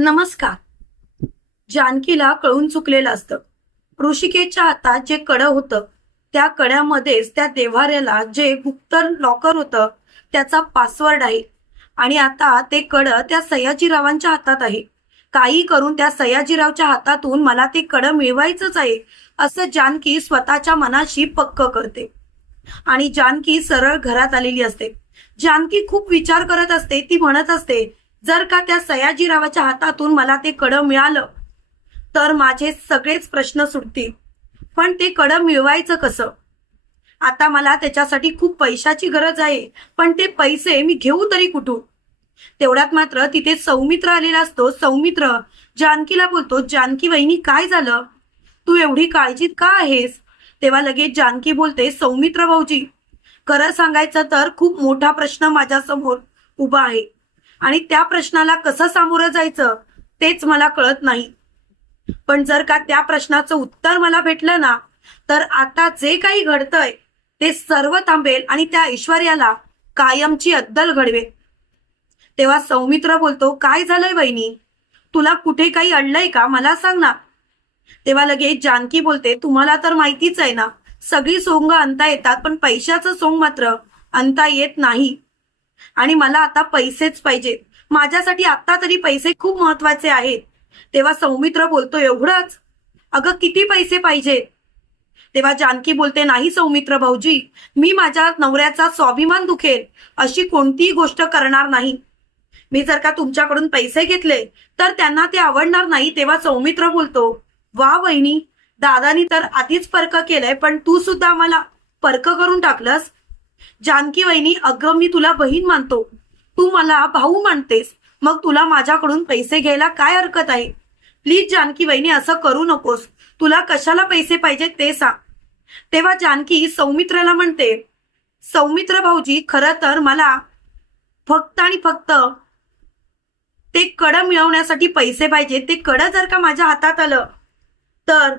नमस्कार. जानकीला कळून चुकलेलं असतं. ऋषिकेच्या हातात जे कडं होतं त्या कड्यामध्येच त्या देव्हाऱ्याला जे गुप्त लॉकर होतं त्याचा पासवर्ड आहे. आणि आता ते कडं त्या सयाजीरावांच्या हातात आहे. काही करून त्या सयाजीरावच्या हातातून मला ते कडं मिळवायचंच आहे असं जानकी स्वतःच्या मनाशी पक्क करते. आणि जानकी सरळ घरात आलेली असते. जानकी खूप विचार करत असते ती म्हणत असते जर का त्या सयाजीरावाच्या हातातून मला ते कडं मिळालं तर माझे सगळेच प्रश्न सुटतील. पण ते कडं मिळवायचं कसं? आता मला त्याच्यासाठी खूप पैशाची गरज आहे पण ते पैसे मी घेऊ तरी कुठून? तेवढ्यात मात्र तिथे सौमित्र आलेला असतो. सौमित्र जानकीला बोलतो जानकी वहिनी काय झालं? तू एवढी काळजीत का आहेस? तेव्हा लगेच जानकी बोलते सौमित्र भाऊजी खरं सांगायचं तर खूप मोठा प्रश्न माझ्यासमोर उभा आहे. आणि त्या प्रश्नाला कसं सामोरं जायचं तेच मला कळत नाही. पण जर का त्या प्रश्नाचं उत्तर मला भेटलं ना तर आता जे काही घडतंय ते सर्व थांबेल आणि त्या ऐश्वर्याला कायमची अद्दल घडवेल. तेव्हा सौमित्र बोलतो काय झालंय वहिनी? तुला कुठे काही अडलंय का? मला सांग ना. तेव्हा लगेच जानकी बोलते तुम्हाला तर माहितीच आहे ना सगळी सोंग आणता येतात पण पैशाचं सोंग मात्र आणता येत नाही. आणि मला आता पैसेच पाहिजेत. माझ्यासाठी आता तरी पैसे खूप महत्त्वाचे आहेत. तेव्हा सौमित्र बोलतो एवढंच? अगं किती पैसे पाहिजेत? तेव्हा जानकी बोलते नाही सौमित्र भाऊजी मी माझ्या नवऱ्याचा स्वाभिमान दुखेल अशी कोणतीही गोष्ट करणार नाही. मी जर का तुमच्याकडून पैसे घेतले तर त्यांना ते आवडणार नाही. तेव्हा सौमित्र बोलतो वा वहिनी दादानी तर आधीच पर्क केलंय पण तू सुद्धा मला पर्क करून टाकलंस. जानकी वहिनी अगं मी तुला बहीण मानतो. तू मला भाऊ मानतेस. मग तुला माझ्याकडून पैसे घ्यायला काय हरकत आहे? प्लीज जानकी वहिनी असं करू नकोस. तुला कशाला पैसे पाहिजे ते सांग. तेव्हा जानकी सौमित्राला म्हणते सौमित्र भाऊजी खरं तर मला फक्त आणि फक्त ते कडं मिळवण्यासाठी पैसे पाहिजे. ते कडं जर का माझ्या हातात आलं तर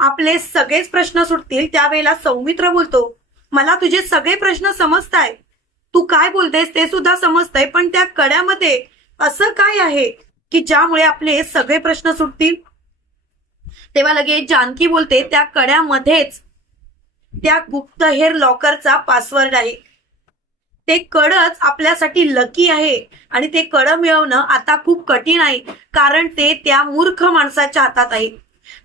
आपले सगळेच प्रश्न सुटतील. त्यावेळेला सौमित्र बोलतो मला तुझे सगळे प्रश्न समजताय. तू काय बोलतेस ते सुद्धा समजतंय पण त्या कड्यामध्ये असं काय आहे की ज्यामुळे आपले सगळे प्रश्न सुटतील? तेव्हा लगेच जानकी बोलते त्या कड्यामध्येच त्या गुप्तहेर लॉकरचा पासवर्ड आहे. ते कडच आपल्यासाठी लकी आहे आणि ते कड मिळवणं आता खूप कठीण आहे कारण ते त्या मूर्ख माणसाच्या हातात आहे.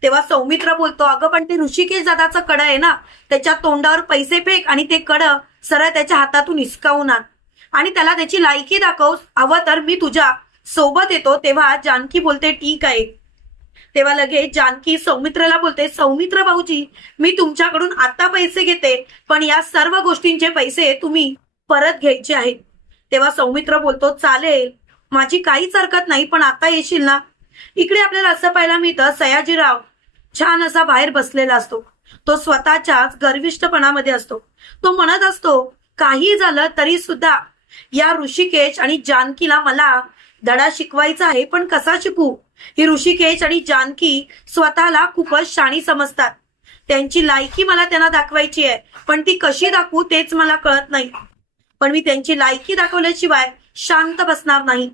तेव्हा सौमित्र बोलतो अगं पण ते ऋषिकेश दादाचं कड आहे ना त्याच्या तोंडावर पैसे फेक आणि ते कड सरळ त्याच्या हातातून हिसकावून आण आणि त्याला त्याची लायकी दाखव हवं तर मी तुझ्या सोबत येतो. तेव्हा जानकी बोलते ठीक आहे. तेव्हा लगेच जानकी सौमित्राला बोलते सौमित्र भाऊजी मी तुमच्याकडून आता पैसे घेते पण या सर्व गोष्टींचे पैसे तुम्ही परत घ्यायचे आहेत. तेव्हा सौमित्र बोलतो चालेल माझी काहीच हरकत नाही पण आता येशील ना? इकडे आपल्याला असं पाहायला मिळतं सयाजीराव छान असा बाहेर बसलेला असतो. तो स्वतःच्याच गर्विष्ठपणामध्ये असतो. तो म्हणत असतो काही झालं तरी सुद्धा या ऋषिकेश आणि जानकीला मला धडा शिकवायचा आहे पण कसा शिकू? ही ऋषिकेश आणि जानकी स्वतःला खूपच शाणी समजतात. त्यांची लायकी मला त्यांना दाखवायची आहे पण ती कशी दाखवू तेच मला कळत नाही. पण मी त्यांची लायकी दाखवल्याशिवाय शांत बसणार नाही.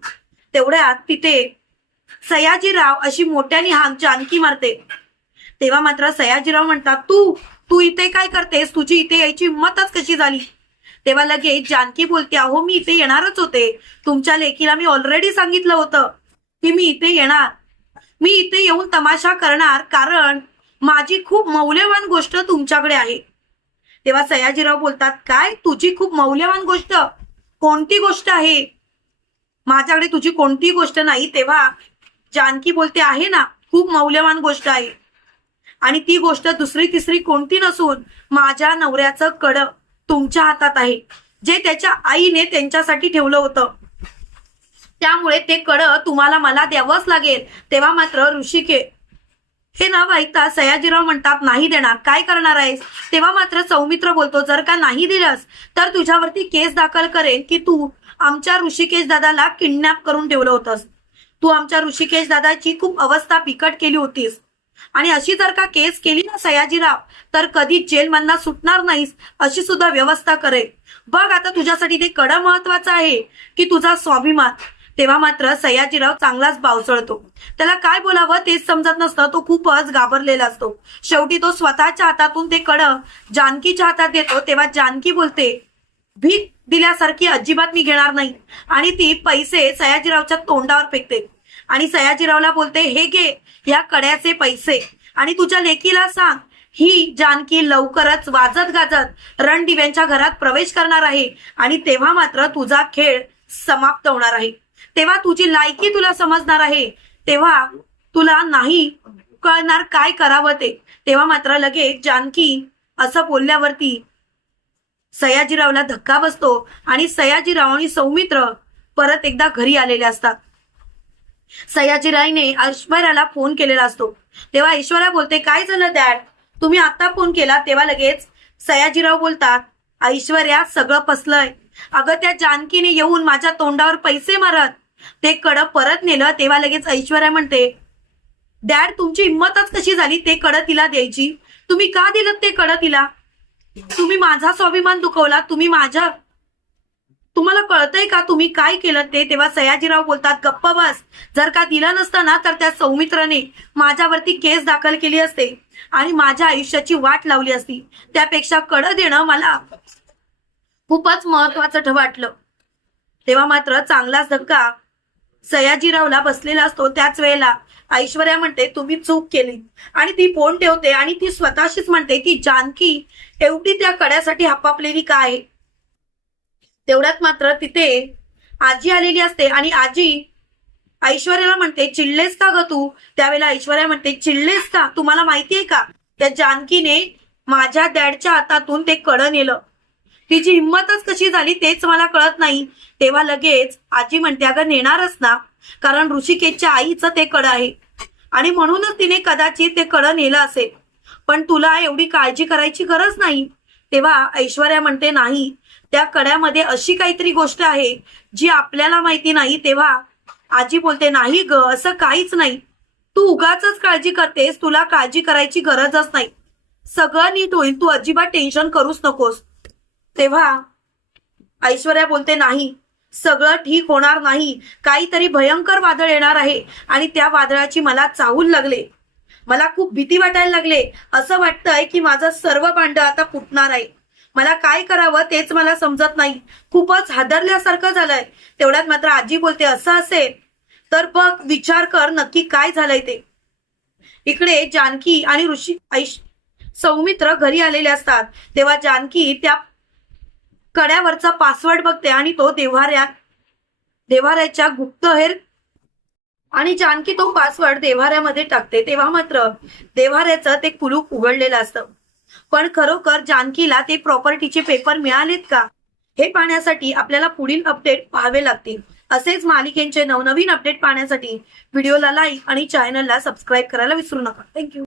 तेवढ्यात तिथे सयाजीराव अशी मोठ्याने हाक जानकी मारते. तेव्हा मात्र सयाजीराव म्हणतात तू तू इथे काय करतेस? तुझी इथे यायची हिंमतच कशी झाली? तेव्हा लगेच जानकी बोलते अहो मी इथे येणारच होते. तुमच्या लेकीला मी ऑलरेडी सांगितलं होतं की मी इथे येणार. मी इथे येऊन तमाशा करणार कारण माझी खूप मौल्यवान गोष्ट तुमच्याकडे आहे. तेव्हा सयाजीराव बोलतात काय? तुझी खूप मौल्यवान गोष्ट? कोणती गोष्ट आहे? माझ्याकडे तुझी कोणती गोष्ट नाही. तेव्हा जानकी बोलते आहे ना खूप मौल्यवान गोष्ट आहे. आणि ती गोष्ट दुसरी तिसरी कोणती नसून माझ्या नवऱ्याचं कड तुमच्या हातात आहे. जे त्याच्या आईने त्यांच्यासाठी ठेवलं होतं. त्यामुळे ते कड तुम्हाला मला द्यावंच लागेल तेव्हा मात्र ऋषिके. हे नाव ऐकता सयाजीराव म्हणतात नाही देणार. काय करणार आहेस? तेव्हा मात्र सौमित्र बोलतो जर का नाही दिलंस तर तुझ्यावरती केस दाखल करेन की तू आमच्या ऋषिकेश दादाला किडनॅप करून ठेवलं होतंस. तू आमच्या ऋषिकेश दादाची खूप अवस्था बिकट केली होतीस. आणि अशी जर का केस केली ना सयाजीराव तर कधी जेलमधना सुटणार नाहीस अशी सुद्धा व्यवस्था करेल. बघ आता तुझ्यासाठी ते कडं महत्वाचं आहे की तुझा स्वाभिमान. तेव्हा मात्र सयाजीराव चांगलाच बावचळतो त्याला काय बोलावं तेच समजत नसतं तो खूपच घाबरलेला असतो. शेवटी तो स्वतःच्या हातातून ते कड जानकीच्या हातात देतो तेव्हा जानकी बोलते भीक दिल्यासारखी अजिबात मी घेणार नाही. आणि ती पैसे सयाजीरावच्या तोंडावर फेकते. आणि सयाजीरावला बोलते हे घे या कड्याचे पैसे. आणि तुझ्या लेकीला सांग ही जानकी लवकरच वाजत गाजत रणदिव्यांच्या घरात प्रवेश करणार आहे आणि तेव्हा मात्र तुझा खेळ समाप्त होणार आहे. तेव्हा तुझी लायकी तुला समजणार आहे. तेव्हा तुला नाही कळणार काय करावं ते. तेव्हा मात्र लगेच जानकी असं बोलल्यावरती सयाजीरावला धक्का बसतो आणि सयाजीराव आणि सौमित्र परत एकदा घरी आलेले असतात. सयाजीरावने ऐश्वर्याला फोन केलेला असतो. तेव्हा ऐश्वर्या बोलते काय झालं डॅड? तुम्ही आता फोन केला तेव्हा लगेच सयाजीराव बोलतात ऐश्वर्या सगळं फसलंय. अगं त्या जानकीने येऊन माझ्या तोंडावर पैसे मारत. ते कड परत नेलं तेव्हा लगेच ऐश्वर्या म्हणते डॅड तुमची हिंमतच कशी झाली ते कड तिला द्यायची? तुम्ही का दिलं ते कड तिला? तुम्ही माझा स्वाभिमान दुखवला तुम्ही माझ्या तुम्हाला कळतंय का तुम्ही काय केलं ते? तेव्हा सयाजीराव बोलतात गप्प बस. जर का दिलं नसताना तर त्या सौमित्राने माझ्यावरती केस दाखल केली असते आणि माझ्या आयुष्याची वाट लावली असती. त्यापेक्षा कड देणं मला खूपच महत्वाचं वाटलं. तेव्हा मात्र चांगलाच धक्का सयाजीरावला बसलेला असतो. त्याच वेळेला ऐश्वर्या म्हणते तुम्ही चूक केली. आणि ती फोन ठेवते आणि ती स्वतःशीच म्हणते की जानकी एवढी त्या कड्यासाठी हापापलेली का आहे? तेवढ्यात मात्र तिथे आजी आलेली असते आणि आजी ऐश्वर्याला म्हणते चिडलेस का ग तू? त्यावेळेला ऐश्वर्या म्हणते चिडलेस का? तुम्हाला माहितीये का? त्या जानकीने माझ्या डॅडच्या हातातून ते कड नेलं. तिची हिंमतच कशी झाली तेच मला कळत नाही. तेव्हा लगेच आजी म्हणते अगं नेणारच ना कारण ऋषिकेशच्या आईचं ते कड आहे. आणि म्हणूनच तिने कदाचित ते कड नेलं असेल. पण तुला एवढी काळजी करायची गरज नाही. तेव्हा ऐश्वर्या म्हणते नाही त्या कड्यामध्ये अशी काहीतरी गोष्ट आहे जी आपल्याला माहिती नाही तेव्हा आजी बोलते नाही ग असं काहीच नाही. तू उगाच काळजी करतेस तुला काळजी करायची गरजच नाही. सगळं नीट होईल तू अजिबात टेन्शन करूच नकोस. तेव्हा ऐश्वर्या बोलते नाही सगळं ठीक होणार नाही. काहीतरी भयंकर वादळ येणार आहे. आणि त्या वादळाची मला चाहूल लागले. मला खूप भीती वाटायला लागले. असं वाटतंय की माझं सर्व भांड आता फुटणार आहे. मला काय करावं तेच मला समजत नाही. खूपच हादरल्यासारखं झालंय. तेवढ्यात मात्र आजी बोलते असं असेल तर बघ विचार कर नक्की काय झालंय ते. इकडे जानकी आणि ऋषी ऐश सौमित्र घरी आलेले असतात. तेव्हा जानकी त्या कड्यावरचा पासवर्ड बघते आणि तो देव्हाऱ्या देव्हाऱ्याच्या गुप्तहेर आणि जानकी तो पासवर्ड देव्हाऱ्यामध्ये टाकते. तेव्हा मात्र देव्हाऱ्याचं ते कुलूप उघडलेलं असतं. पण खरोखर जानकीला ते प्रॉपर्टीचे पेपर मिळालेत का? हे पाहण्यासाठी आपल्याला पुढील अपडेट पाहावे लागतील. असेच मालिकेंचे नवनवीन अपडेट पाहण्यासाठी व्हिडिओला लाईक आणि चॅनलला सबस्क्राईब करायला विसरू नका. थँक्यू